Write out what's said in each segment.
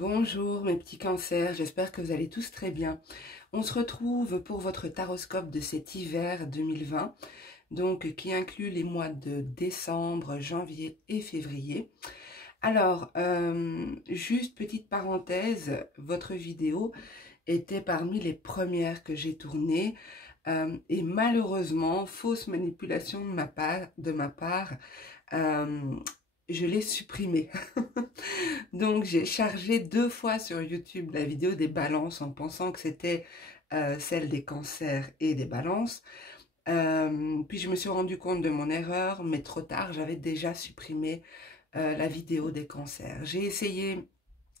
Bonjour mes petits cancers, j'espère que vous allez tous très bien. On se retrouve pour votre taroscope de cet hiver 2020, donc qui inclut les mois de décembre, janvier et février. Alors, juste petite parenthèse, votre vidéo était parmi les premières que j'ai tournées et malheureusement, fausse manipulation de ma part, je l'ai supprimée. Donc j'ai chargé 2 fois sur YouTube la vidéo des balances en pensant que c'était celle des cancers et des balances. Puis je me suis rendu compte de mon erreur, mais trop tard, j'avais déjà supprimé la vidéo des cancers. J'ai essayé,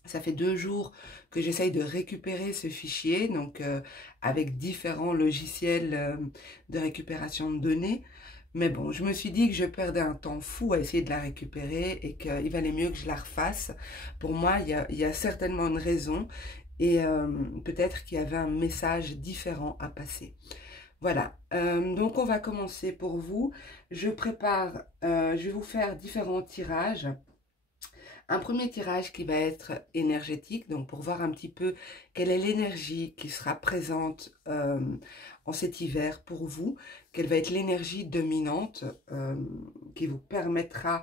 ça fait 2 jours que j'essaye de récupérer ce fichier, donc avec différents logiciels de récupération de données. Mais bon, je me suis dit que je perdais un temps fou à essayer de la récupérer et qu'il valait mieux que je la refasse. Pour moi, il y a certainement une raison et peut-être qu'il y avait un message différent à passer. Voilà, donc on va commencer pour vous. Je prépare, je vais vous faire différents tirages. Un premier tirage qui va être énergétique, donc pour voir un petit peu quelle est l'énergie qui sera présente en cet hiver pour vous, quelle va être l'énergie dominante qui vous permettra,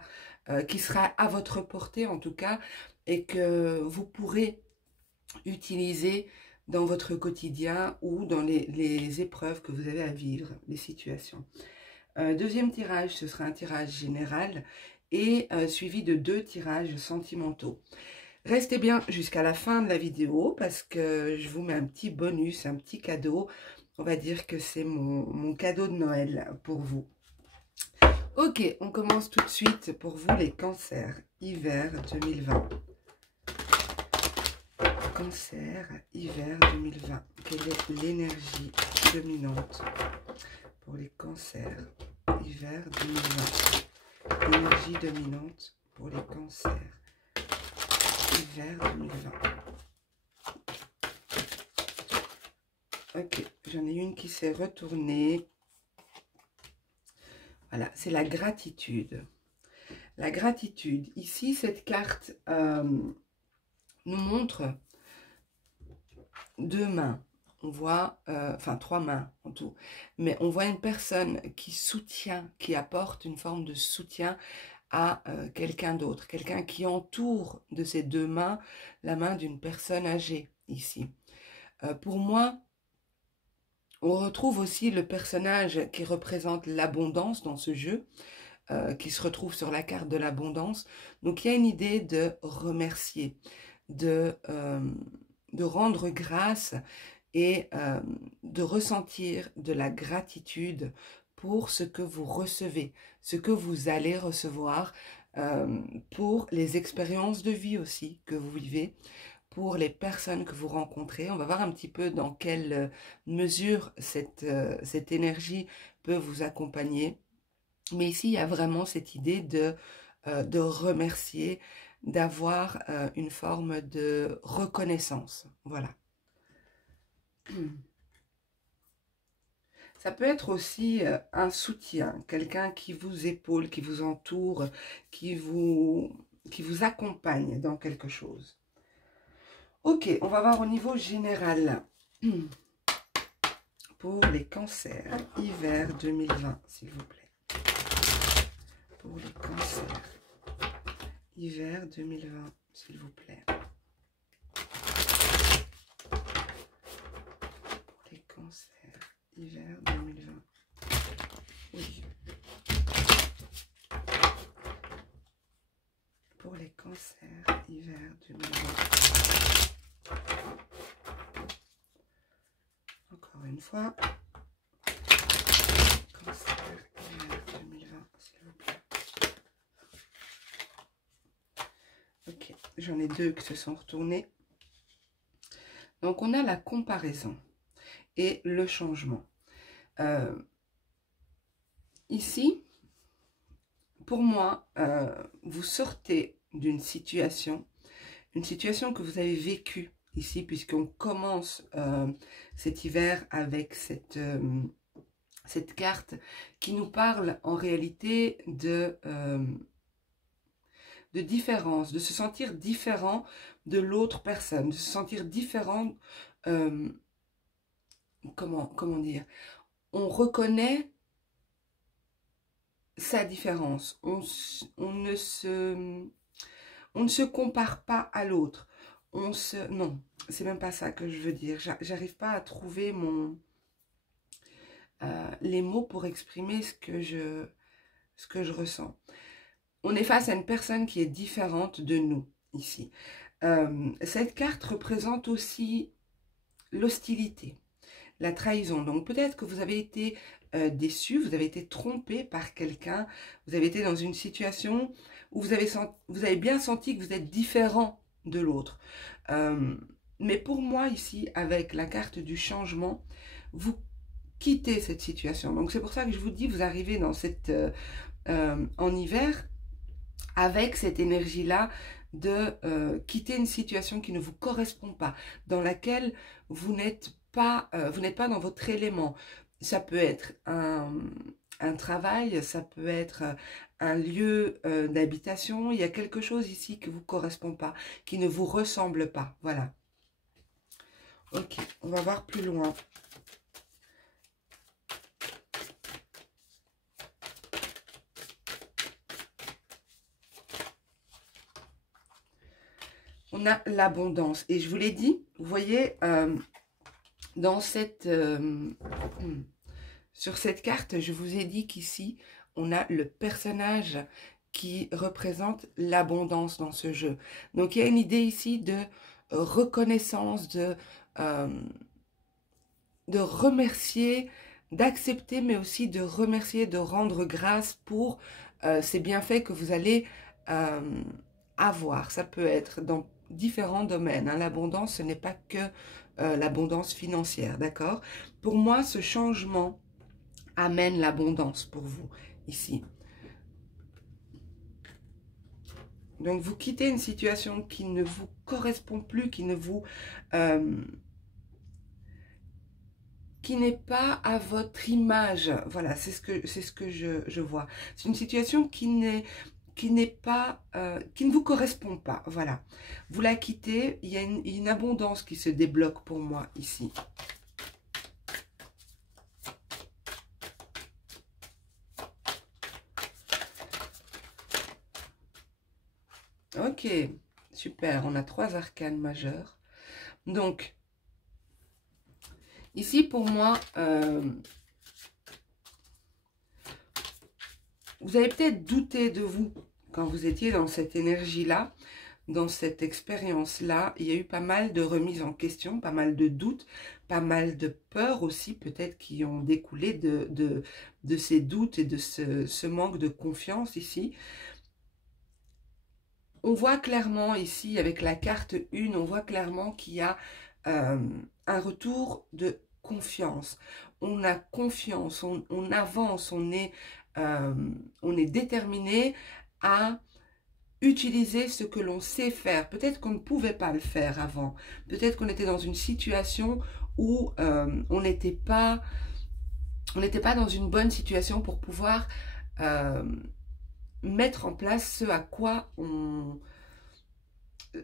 qui sera à votre portée en tout cas, et que vous pourrez utiliser dans votre quotidien ou dans les épreuves que vous avez à vivre, les situations. Deuxième tirage, ce sera un tirage général et suivi de 2 tirages sentimentaux. Restez bien jusqu'à la fin de la vidéo parce que je vous mets un petit bonus, un petit cadeau. On va dire que c'est mon cadeau de Noël pour vous. Ok, on commence tout de suite pour vous les cancers, hiver 2020. Cancer, hiver 2020. Quelle est l'énergie dominante pour les cancers, hiver 2020? L'énergie dominante pour les cancers, hiver 2020. Ok, j'en ai une qui s'est retournée. Voilà, c'est la gratitude. La gratitude. Ici, cette carte nous montre 2 mains. On voit, enfin 3 mains en tout, mais on voit une personne qui soutient, qui apporte une forme de soutien à quelqu'un d'autre, quelqu'un qui entoure de ses 2 mains la main d'une personne âgée ici. Pour moi, on retrouve aussi le personnage qui représente l'abondance dans ce jeu, qui se retrouve sur la carte de l'abondance. Donc il y a une idée de remercier, de rendre grâce et de ressentir de la gratitude pour ce que vous recevez, ce que vous allez recevoir, pour les expériences de vie aussi que vous vivez, pour les personnes que vous rencontrez. On va voir un petit peu dans quelle mesure cette énergie peut vous accompagner. Mais ici, il y a vraiment cette idée de remercier, d'avoir une forme de reconnaissance. Voilà. Ça peut être aussi un soutien, quelqu'un qui vous épaule, qui vous entoure, qui vous accompagne dans quelque chose. Ok, on va voir au niveau général pour les cancers, hiver 2020, s'il vous plaît. Pour les cancers, hiver 2020, s'il vous plaît. Pour les cancers, hiver 2020. Oui. Pour les cancers, hiver 2020. Encore une fois. Cancer, hiver 2020, s'il vous plaît. Ok, j'en ai 2 qui se sont retournés. Donc, on a la comparaison et le changement. Ici, pour moi, vous sortez d'une situation, une situation que vous avez vécue ici, puisqu'on commence cet hiver avec cette carte qui nous parle en réalité de de différence, de se sentir différent de l'autre personne, de se sentir différent, comment dire, on reconnaît sa différence, on ne se compare pas à l'autre, non, c'est même pas ça que je veux dire, j'arrive pas à trouver les mots pour exprimer ce que je ressens. On est face à une personne qui est différente de nous, ici. Cette carte représente aussi l'hostilité, la trahison. Donc peut-être que vous avez été déçu, vous avez été trompé par quelqu'un, vous avez été dans une situation où vous avez bien senti que vous êtes différent de l'autre. Mais pour moi, ici, avec la carte du changement, vous quittez cette situation. Donc c'est pour ça que je vous dis, vous arrivez dans en hiver, avec cette énergie-là de quitter une situation qui ne vous correspond pas, dans laquelle vous n'êtes pas dans votre élément. Ça peut être un travail, ça peut être un lieu d'habitation. Il y a quelque chose ici qui ne vous correspond pas, qui ne vous ressemble pas. Voilà. Ok, on va voir plus loin. On a l'abondance. Et je vous l'ai dit, vous voyez, dans sur cette carte, je vous ai dit qu'ici, on a le personnage qui représente l'abondance dans ce jeu. Donc, il y a une idée ici de reconnaissance, de remercier, d'accepter, mais aussi de remercier, de rendre grâce pour ces bienfaits que vous allez avoir. Ça peut être dans différents domaines. Hein. L'abondance, ce n'est pas que l'abondance financière, d'accord? Pour moi, ce changement amène l'abondance pour vous, ici. Donc, vous quittez une situation qui ne vous correspond plus, qui ne vous... qui n'est pas à votre image. Voilà, c'est ce que je vois. C'est une situation qui n'est pas, qui ne vous correspond pas. Voilà. Vous la quittez, il y a une abondance qui se débloque pour moi ici. Ok, super. On a 3 arcanes majeurs. Donc, ici pour moi, vous avez peut-être douté de vous quand vous étiez dans cette énergie-là, dans cette expérience-là. Il y a eu pas mal de remises en question, pas mal de doutes, pas mal de peurs aussi peut-être qui ont découlé de ces doutes et de ce manque de confiance ici. On voit clairement ici, avec la carte 1, on voit clairement qu'il y a un retour de confiance. On a confiance, on avance, on est déterminé à utiliser ce que l'on sait faire. Peut-être qu'on ne pouvait pas le faire avant. Peut-être qu'on était dans une situation où on n'était pas dans une bonne situation pour pouvoir mettre en place ce à quoi on...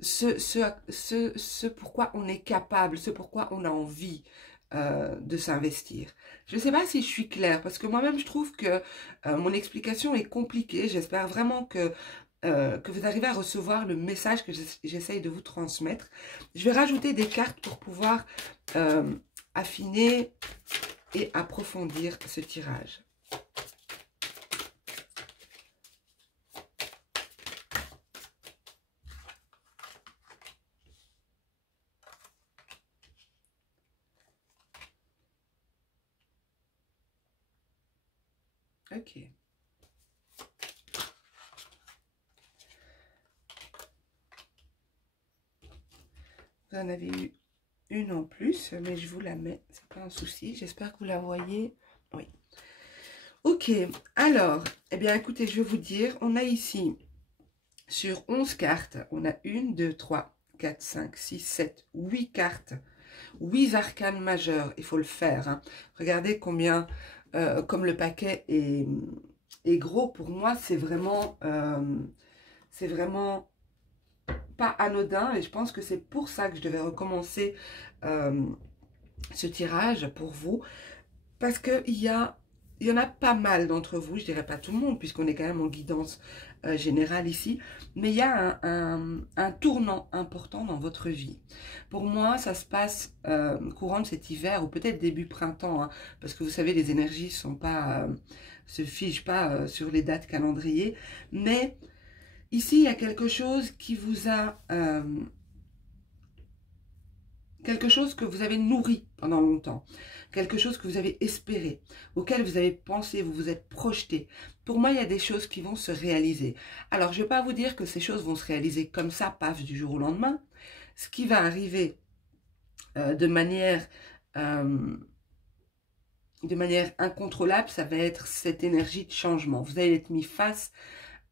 ce pourquoi on est capable, ce pourquoi on a envie de s'investir. Je ne sais pas si je suis claire, parce que moi-même je trouve que mon explication est compliquée. J'espère vraiment que vous arrivez à recevoir le message que j'essaye de vous transmettre. Je vais rajouter des cartes pour pouvoir affiner et approfondir ce tirage. Ok. Vous en avez eu une en plus, mais je vous la mets, c'est pas un souci. J'espère que vous la voyez. Oui. Ok, alors, eh bien écoutez, je vais vous dire, on a ici, sur 11 cartes, on a 1, 2, 3, 4, 5, 6, 7, 8 cartes, 8 arcanes majeures, il faut le faire. Hein. Regardez combien, comme le paquet est gros, pour moi, c'est vraiment C'est vraiment pas anodin et je pense que c'est pour ça que je devais recommencer ce tirage pour vous. Parce il y en a pas mal d'entre vous, je dirais pas tout le monde, puisqu'on est quand même en guidance générale ici, mais il y a un tournant important dans votre vie. Pour moi, ça se passe courant de cet hiver, ou peut-être début printemps, hein, parce que vous savez, les énergies se figent pas sur les dates calendrier, mais ici, il y a quelque chose qui vous a... quelque chose que vous avez nourri pendant longtemps, quelque chose que vous avez espéré, auquel vous avez pensé, vous vous êtes projeté. Pour moi, il y a des choses qui vont se réaliser. Alors, je ne vais pas vous dire que ces choses vont se réaliser comme ça, paf, du jour au lendemain. Ce qui va arriver de manière incontrôlable, ça va être cette énergie de changement. Vous allez être mis face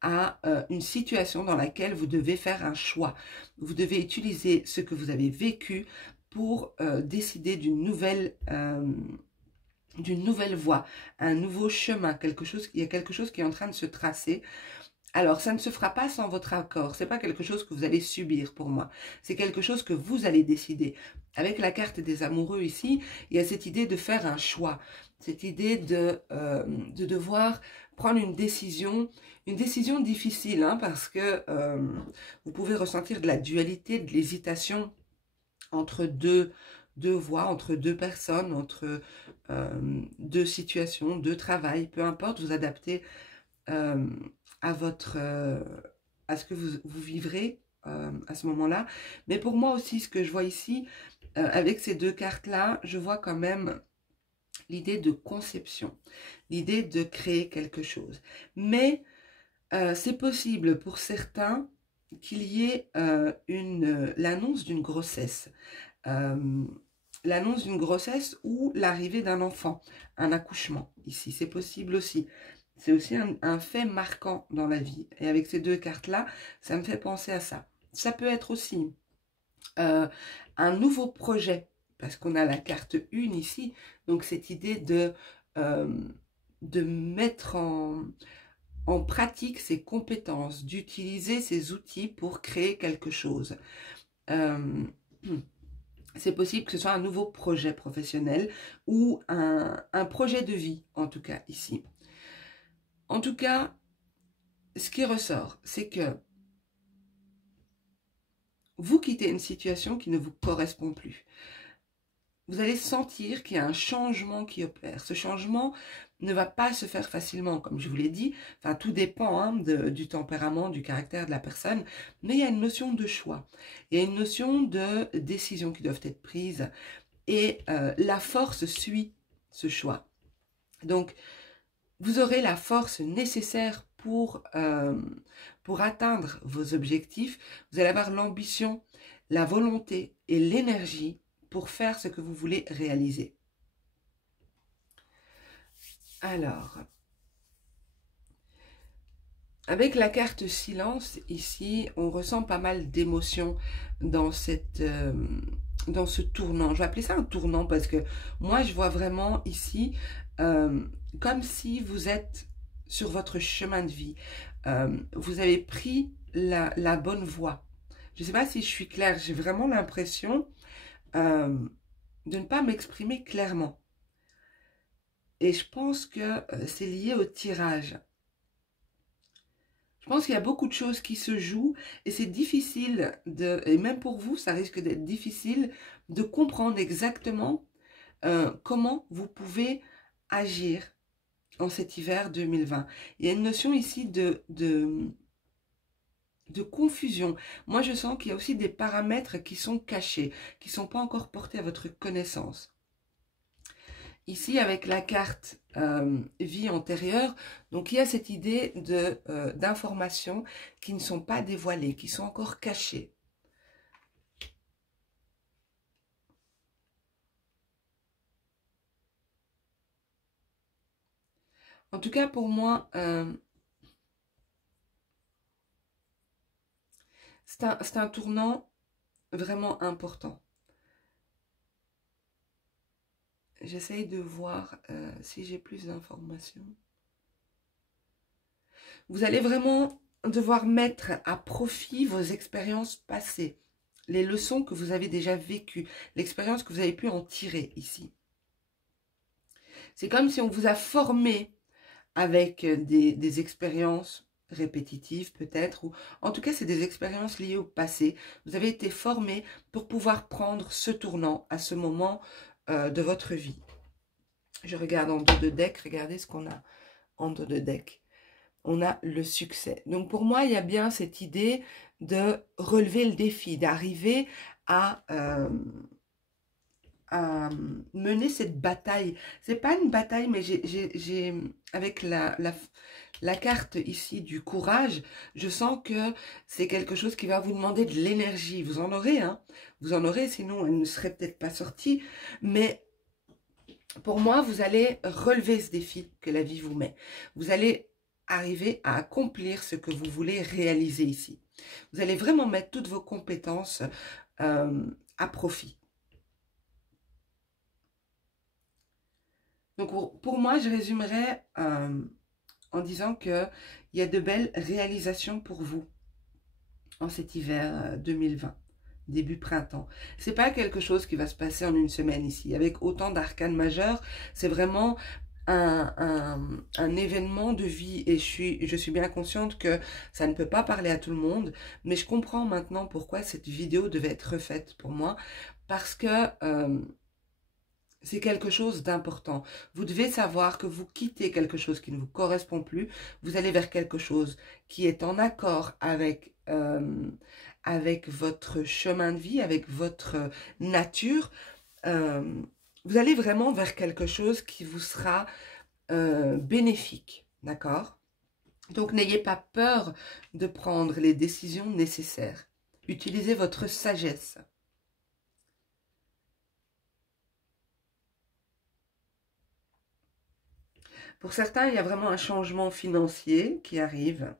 à une situation dans laquelle vous devez faire un choix. Vous devez utiliser ce que vous avez vécu pour décider d'une nouvelle voie, un nouveau chemin, il y a quelque chose qui est en train de se tracer. Alors, ça ne se fera pas sans votre accord. C'est pas quelque chose que vous allez subir pour moi. C'est quelque chose que vous allez décider. Avec la carte des amoureux ici, il y a cette idée de faire un choix. Cette idée de devoir prendre une décision difficile, hein, parce que vous pouvez ressentir de la dualité, de l'hésitation entre deux voies, entre deux personnes, entre deux situations, deux travail, peu importe, vous adaptez à ce que vous vivrez à ce moment-là. Mais pour moi aussi, ce que je vois ici, avec ces deux cartes-là, je vois quand même l'idée de conception, l'idée de créer quelque chose. Mais c'est possible pour certains qu'il y ait l'annonce d'une grossesse. L'annonce d'une grossesse ou l'arrivée d'un enfant, un accouchement ici, c'est possible aussi. C'est aussi un fait marquant dans la vie. Et avec ces deux cartes-là, ça me fait penser à ça. Ça peut être aussi un nouveau projet, parce qu'on a la carte 1 ici, donc cette idée de mettre en pratique ses compétences, d'utiliser ses outils pour créer quelque chose. C'est possible que ce soit un nouveau projet professionnel ou un projet de vie, en tout cas ici. En tout cas, ce qui ressort, c'est que vous quittez une situation qui ne vous correspond plus. Vous allez sentir qu'il y a un changement qui opère. Ce changement ne va pas se faire facilement, comme je vous l'ai dit. Enfin, tout dépend hein, du tempérament, du caractère de la personne. Mais il y a une notion de choix. Il y a une notion de décisions qui doivent être prises. Et la force suit ce choix. Donc, vous aurez la force nécessaire pour atteindre vos objectifs. Vous allez avoir l'ambition, la volonté et l'énergie pour faire ce que vous voulez réaliser. Alors, avec la carte silence, ici, on ressent pas mal d'émotions dans ce tournant. Je vais appeler ça un tournant parce que moi, je vois vraiment ici comme si vous êtes sur votre chemin de vie. Vous avez pris la bonne voie. Je ne sais pas si je suis claire, j'ai vraiment l'impression de ne pas m'exprimer clairement. Et je pense que c'est lié au tirage. Je pense qu'il y a beaucoup de choses qui se jouent et c'est difficile et même pour vous, ça risque d'être difficile de comprendre exactement comment vous pouvez agir en cet hiver 2020. Il y a une notion ici de confusion. Moi, je sens qu'il y a aussi des paramètres qui sont cachés, qui ne sont pas encore portés à votre connaissance. Ici, avec la carte vie antérieure, donc il y a cette idée d'informations qui ne sont pas dévoilées, qui sont encore cachées. En tout cas, pour moi, c'est un tournant vraiment important. J'essaye de voir si j'ai plus d'informations. Vous allez vraiment devoir mettre à profit vos expériences passées, les leçons que vous avez déjà vécues, l'expérience que vous avez pu en tirer ici. C'est comme si on vous a formé avec des expériences répétitives peut-être, ou en tout cas c'est des expériences liées au passé. Vous avez été formé pour pouvoir prendre ce tournant à ce moment de votre vie. Je regarde en dos de deck, regardez ce qu'on a en dos de deck. On a le succès. Donc pour moi, il y a bien cette idée de relever le défi, d'arriver à mener cette bataille. C'est pas une bataille, mais j'ai avec la carte ici du courage, je sens que c'est quelque chose qui va vous demander de l'énergie. Vous en aurez, hein. Vous en aurez, sinon elle ne serait peut-être pas sortie. Mais pour moi, vous allez relever ce défi que la vie vous met. Vous allez arriver à accomplir ce que vous voulez réaliser ici. Vous allez vraiment mettre toutes vos compétences à profit. Donc pour moi, je résumerai en disant qu'il y a de belles réalisations pour vous en cet hiver 2020, début printemps. C'est pas quelque chose qui va se passer en une semaine ici. Avec autant d'arcanes majeures, c'est vraiment un événement de vie. Et je suis bien consciente que ça ne peut pas parler à tout le monde, mais je comprends maintenant pourquoi cette vidéo devait être refaite pour moi. Parce que c'est quelque chose d'important. Vous devez savoir que vous quittez quelque chose qui ne vous correspond plus. Vous allez vers quelque chose qui est en accord avec, avec votre chemin de vie, avec votre nature. Vous allez vraiment vers quelque chose qui vous sera bénéfique. D'accord? Donc, n'ayez pas peur de prendre les décisions nécessaires. Utilisez votre sagesse. Pour certains, il y a vraiment un changement financier qui arrive.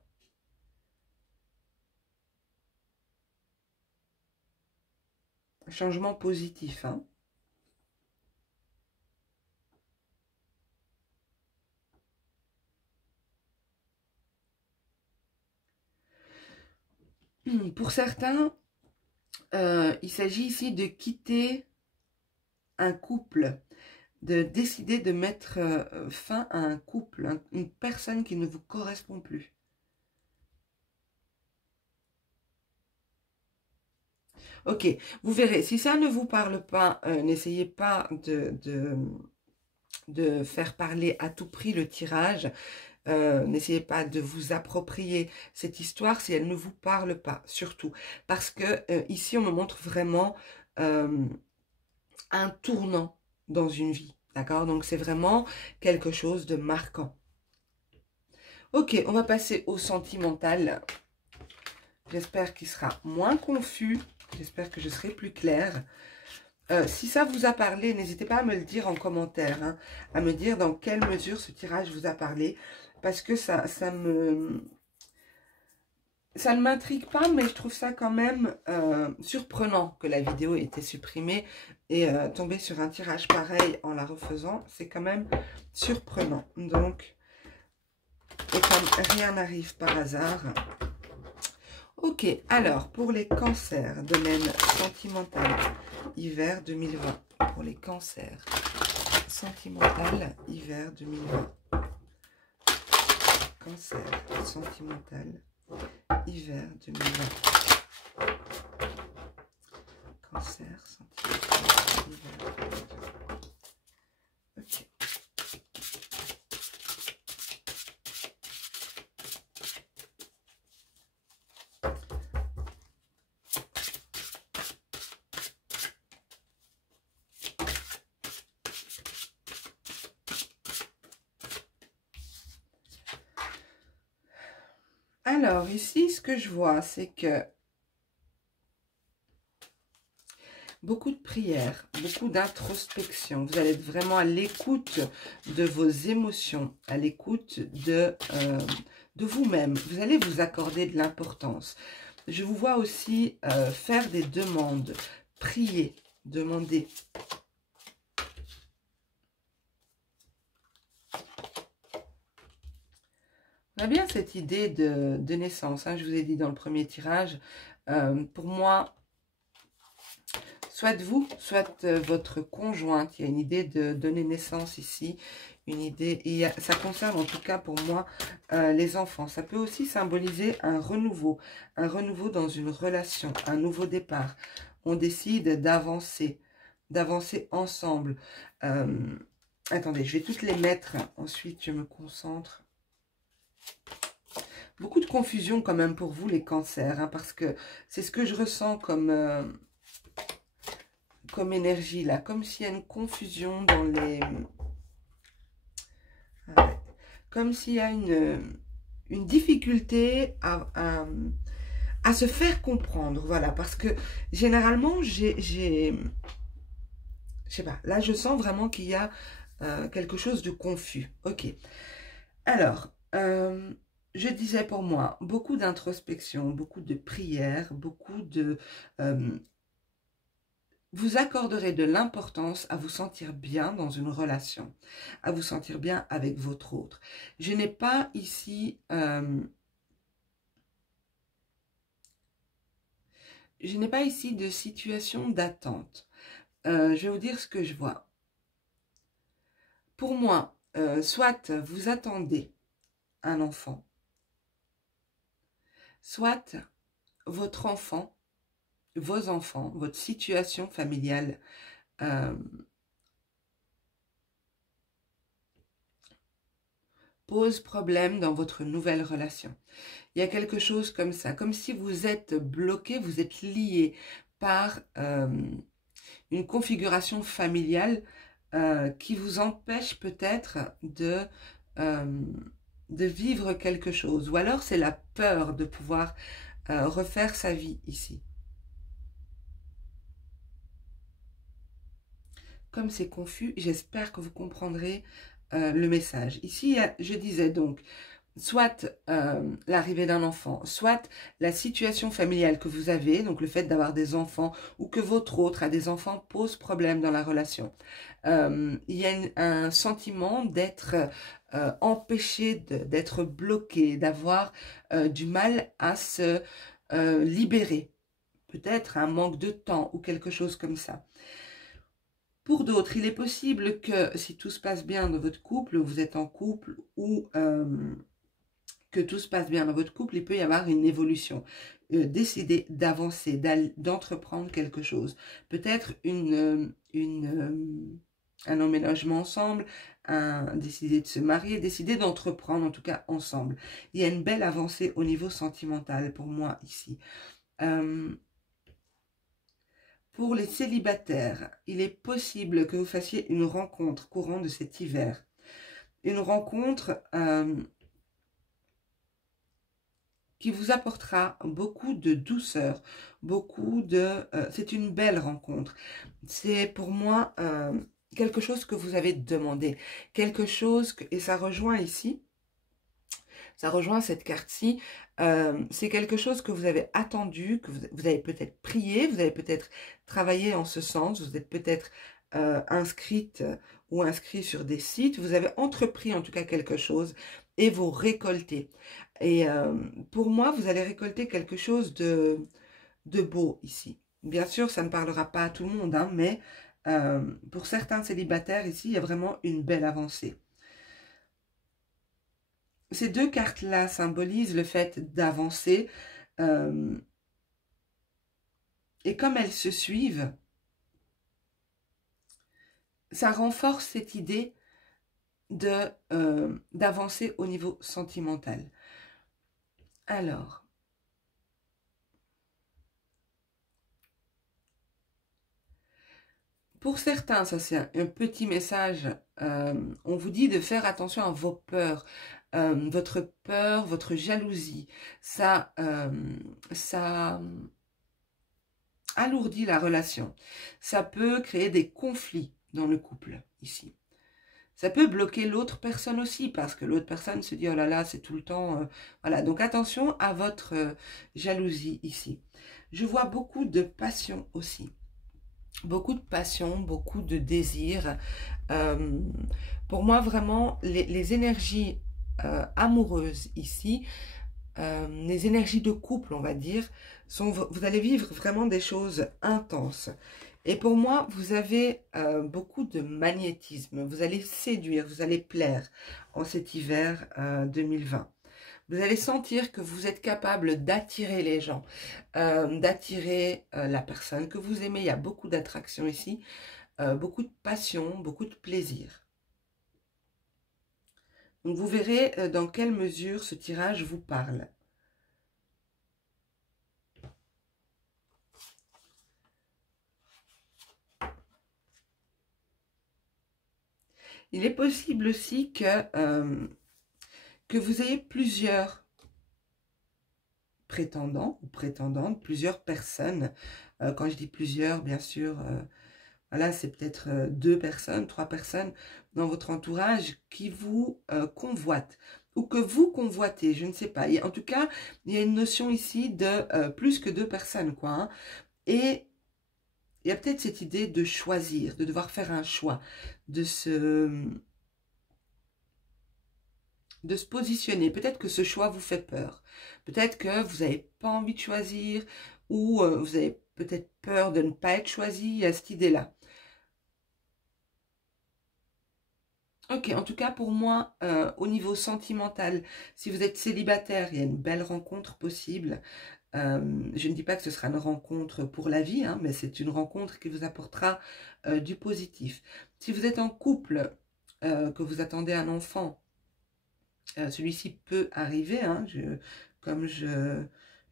Un changement positif, hein. Pour certains, il s'agit ici de quitter un couple, de décider de mettre fin à un couple, une personne qui ne vous correspond plus. Ok, vous verrez, si ça ne vous parle pas, n'essayez pas de faire parler à tout prix le tirage. N'essayez pas de vous approprier cette histoire si elle ne vous parle pas, surtout. Parce que ici, on me montre vraiment un tournant dans une vie. D'accord? Donc, c'est vraiment quelque chose de marquant. Ok, on va passer au sentimental. J'espère qu'il sera moins confus. J'espère que je serai plus claire. Si ça vous a parlé, n'hésitez pas à me le dire en commentaire. Hein, à me dire dans quelle mesure ce tirage vous a parlé. Parce que ça ne m'intrigue pas, mais je trouve ça quand même surprenant que la vidéo ait été supprimée. Et tomber sur un tirage pareil en la refaisant, c'est quand même surprenant. Donc, et comme rien n'arrive par hasard. Ok, alors, pour les cancers, domaine sentimental, hiver 2020. Pour les cancers, sentimental, hiver 2020. Cancer, sentimental, hiver 2020. Cancer, sentimental, hiver 2020. Ok. Alors, ici, ce que je vois, c'est que beaucoup de prières, beaucoup d'introspection. Vous allez être vraiment à l'écoute de vos émotions, à l'écoute de vous-même. Vous allez vous accorder de l'importance. Je vous vois aussi faire des demandes, prier, demander. On a bien cette idée de naissance, hein, je vous ai dit dans le premier tirage. Pour moi, soit vous, soit votre conjointe, il y a une idée de donner naissance ici, une idée, et ça concerne en tout cas pour moi les enfants. Ça peut aussi symboliser un renouveau dans une relation, un nouveau départ. On décide d'avancer ensemble. Attendez, je vais toutes les mettre, ensuite je me concentre. Beaucoup de confusion quand même pour vous les cancers, hein, parce que c'est ce que je ressens comme énergie là, comme s'il y a une confusion dans les... Comme s'il y a une difficulté à se faire comprendre, voilà, parce que généralement je sais pas, là je sens vraiment qu'il y a quelque chose de confus. Ok, alors je disais pour moi, beaucoup d'introspection, beaucoup de prières, beaucoup de... vous accorderez de l'importance à vous sentir bien dans une relation, à vous sentir bien avec votre autre. Je n'ai pas ici... je n'ai pas ici de situation d'attente. Je vais vous dire ce que je vois. Pour moi, soit vous attendez un enfant, soit votre enfant, vos enfants, votre situation familiale pose problème dans votre nouvelle relation. Il y a quelque chose comme ça, comme si vous êtes bloqué, vous êtes lié par une configuration familiale qui vous empêche peut-être de vivre quelque chose. Ou alors c'est la peur de pouvoir refaire sa vie ici. Comme c'est confus, j'espère que vous comprendrez le message. Ici, je disais donc, soit l'arrivée d'un enfant, soit la situation familiale que vous avez, donc le fait d'avoir des enfants ou que votre autre a des enfants pose problème dans la relation. Il y a un sentiment d'être empêché, d'être bloqué, d'avoir du mal à se libérer. Peut-être un manque de temps ou quelque chose comme ça. Pour d'autres, il est possible que si tout se passe bien dans votre couple, vous êtes en couple ou que tout se passe bien dans votre couple, il peut y avoir une évolution. Décider d'avancer, d'entreprendre quelque chose. Peut-être un emménagement ensemble, décider de se marier, décider d'entreprendre en tout cas ensemble. Il y a une belle avancée au niveau sentimental pour moi ici. Pour les célibataires, il est possible que vous fassiez une rencontre courant de cet hiver. Une rencontre qui vous apportera beaucoup de douceur, beaucoup de... c'est une belle rencontre. C'est pour moi quelque chose que vous avez demandé. Quelque chose, et ça rejoint ici, ça rejoint cette carte-ci. C'est quelque chose que vous avez attendu, que vous avez peut-être prié, vous avez peut-être travaillé en ce sens, vous êtes peut-être inscrite ou inscrit sur des sites, vous avez entrepris en tout cas quelque chose et vous récoltez. Et pour moi, vous allez récolter quelque chose de beau ici. Bien sûr, ça ne parlera pas à tout le monde, hein, mais pour certains célibataires ici, il y a vraiment une belle avancée. Ces deux cartes-là symbolisent le fait d'avancer. Et comme elles se suivent, ça renforce cette idée d'avancer au niveau sentimental. Alors, pour certains, ça c'est un petit message, on vous dit de faire attention à vos peurs. Votre peur, votre jalousie, ça alourdit la relation. Ça peut créer des conflits dans le couple, ici. Ça peut bloquer l'autre personne aussi, parce que l'autre personne se dit, oh là là, c'est tout le temps... voilà, donc attention à votre jalousie ici. Je vois beaucoup de passion aussi. Beaucoup de passion, beaucoup de désir. Pour moi, vraiment, les énergies amoureuse ici, les énergies de couple, on va dire, vous allez vivre vraiment des choses intenses. Et pour moi, vous avez beaucoup de magnétisme. Vous allez séduire, vous allez plaire en cet hiver 2020. Vous allez sentir que vous êtes capable d'attirer les gens, d'attirer la personne que vous aimez. Il y a beaucoup d'attraction ici, beaucoup de passion, beaucoup de plaisir. Donc vous verrez dans quelle mesure ce tirage vous parle. Il est possible aussi que vous ayez plusieurs prétendants ou prétendantes, plusieurs personnes. Quand je dis plusieurs, bien sûr, voilà, c'est peut-être 2 personnes, 3 personnes dans votre entourage qui vous convoitent ou que vous convoitez, je ne sais pas. En tout cas, il y a une notion ici de plus que 2 personnes, quoi. Hein. Et il y a peut-être cette idée de choisir, de devoir faire un choix, de se positionner. Peut-être que ce choix vous fait peur. Peut-être que vous n'avez pas envie de choisir ou vous avez peut-être peur de ne pas être choisi. Il y a cette idée-là. Ok, en tout cas pour moi, au niveau sentimental, si vous êtes célibataire, il y a une belle rencontre possible. Je ne dis pas que ce sera une rencontre pour la vie, hein, mais c'est une rencontre qui vous apportera du positif. Si vous êtes en couple, que vous attendez un enfant, celui-ci peut arriver, hein, comme je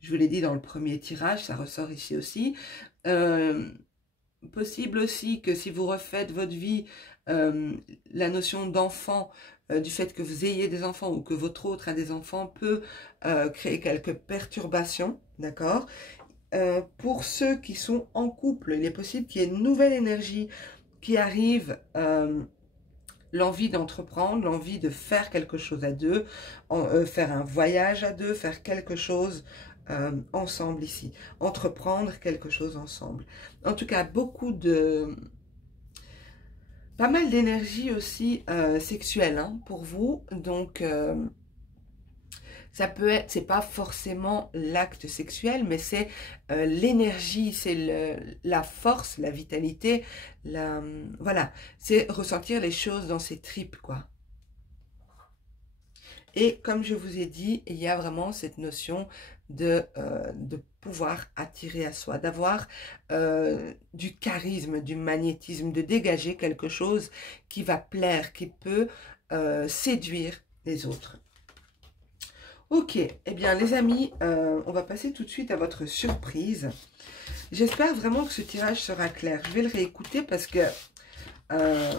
vous l'ai dit dans le premier tirage, ça ressort ici aussi. Possible aussi que si vous refaites votre vie, la notion d'enfant, du fait que vous ayez des enfants ou que votre autre a des enfants peut créer quelques perturbations, d'accord? Pour ceux qui sont en couple, il est possible qu'il y ait une nouvelle énergie qui arrive, l'envie d'entreprendre, l'envie de faire quelque chose à deux, faire un voyage à deux, faire quelque chose ensemble ici, entreprendre quelque chose ensemble. En tout cas, pas mal d'énergie aussi sexuelle hein, pour vous, donc ça peut être, c'est pas forcément l'acte sexuel, mais c'est l'énergie, c'est la force, la vitalité, voilà, c'est ressentir les choses dans ses tripes, quoi. Et comme je vous ai dit, il y a vraiment cette notion de pouvoir attirer à soi, d'avoir du charisme, du magnétisme, de dégager quelque chose qui va plaire, qui peut séduire les autres. Ok, eh bien les amis, on va passer tout de suite à votre surprise. J'espère vraiment que ce tirage sera clair. Je vais le réécouter parce que je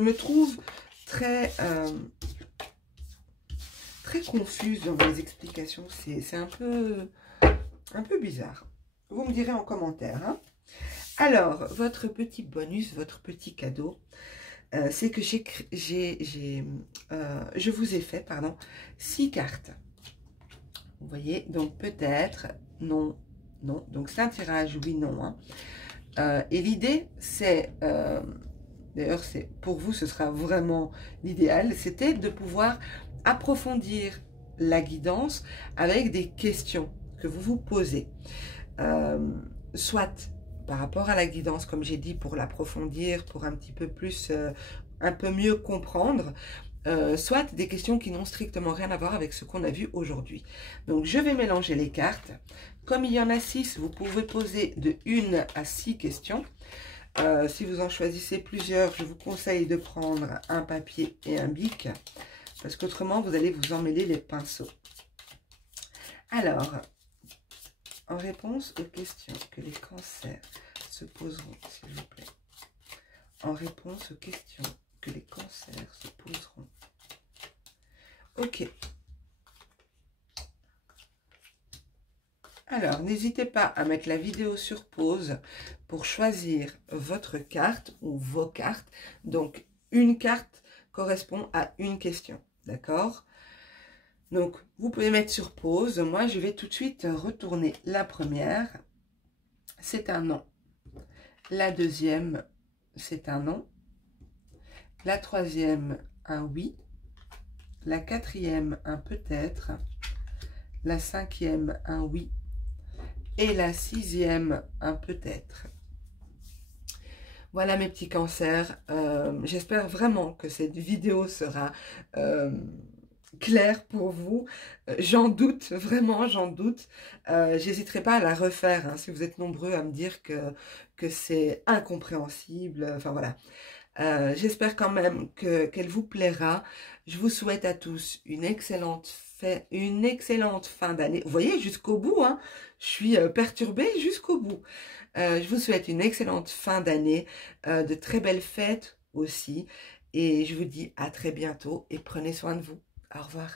me trouve très confuse dans mes explications. C'est un peu bizarre. Vous me direz en commentaire. Hein. Alors, votre petit bonus, votre petit cadeau, c'est que je vous ai fait, pardon, 6 cartes. Vous voyez, donc peut-être, non, non. Donc c'est un tirage, oui, non. Hein. Et l'idée, c'est, d'ailleurs, pour vous, ce sera vraiment l'idéal, c'était de pouvoir approfondir la guidance avec des questions que vous vous posez. Soit par rapport à la guidance, comme j'ai dit, pour l'approfondir, pour un petit peu plus, un peu mieux comprendre, soit des questions qui n'ont strictement rien à voir avec ce qu'on a vu aujourd'hui. Donc, je vais mélanger les cartes. Comme il y en a 6, vous pouvez poser de 1 à 6 questions. Si vous en choisissez plusieurs, je vous conseille de prendre un papier et un bic, parce qu'autrement, vous allez vous emmêler les pinceaux. Alors, en réponse aux questions que les cancers se poseront, s'il vous plaît. En réponse aux questions que les cancers se poseront. Ok. Alors, n'hésitez pas à mettre la vidéo sur pause pour choisir votre carte ou vos cartes. Donc, une carte correspond à une question, d'accord? Donc, vous pouvez mettre sur pause. Moi, je vais tout de suite retourner la première. C'est un non. La deuxième, c'est un non. La troisième, un oui. La quatrième, un peut-être. La cinquième, un oui. Et la sixième, un peut-être. Voilà mes petits cancers. J'espère vraiment que cette vidéo sera claire pour vous. J'en doute, vraiment j'en doute. J'hésiterai pas à la refaire hein, si vous êtes nombreux à me dire que c'est incompréhensible. Enfin voilà. J'espère quand même qu'elle vous plaira. Je vous souhaite à tous une excellente fin d'année. Vous voyez, jusqu'au bout, hein, je suis perturbée jusqu'au bout. Je vous souhaite une excellente fin d'année, de très belles fêtes aussi. Et je vous dis à très bientôt et prenez soin de vous. Au revoir.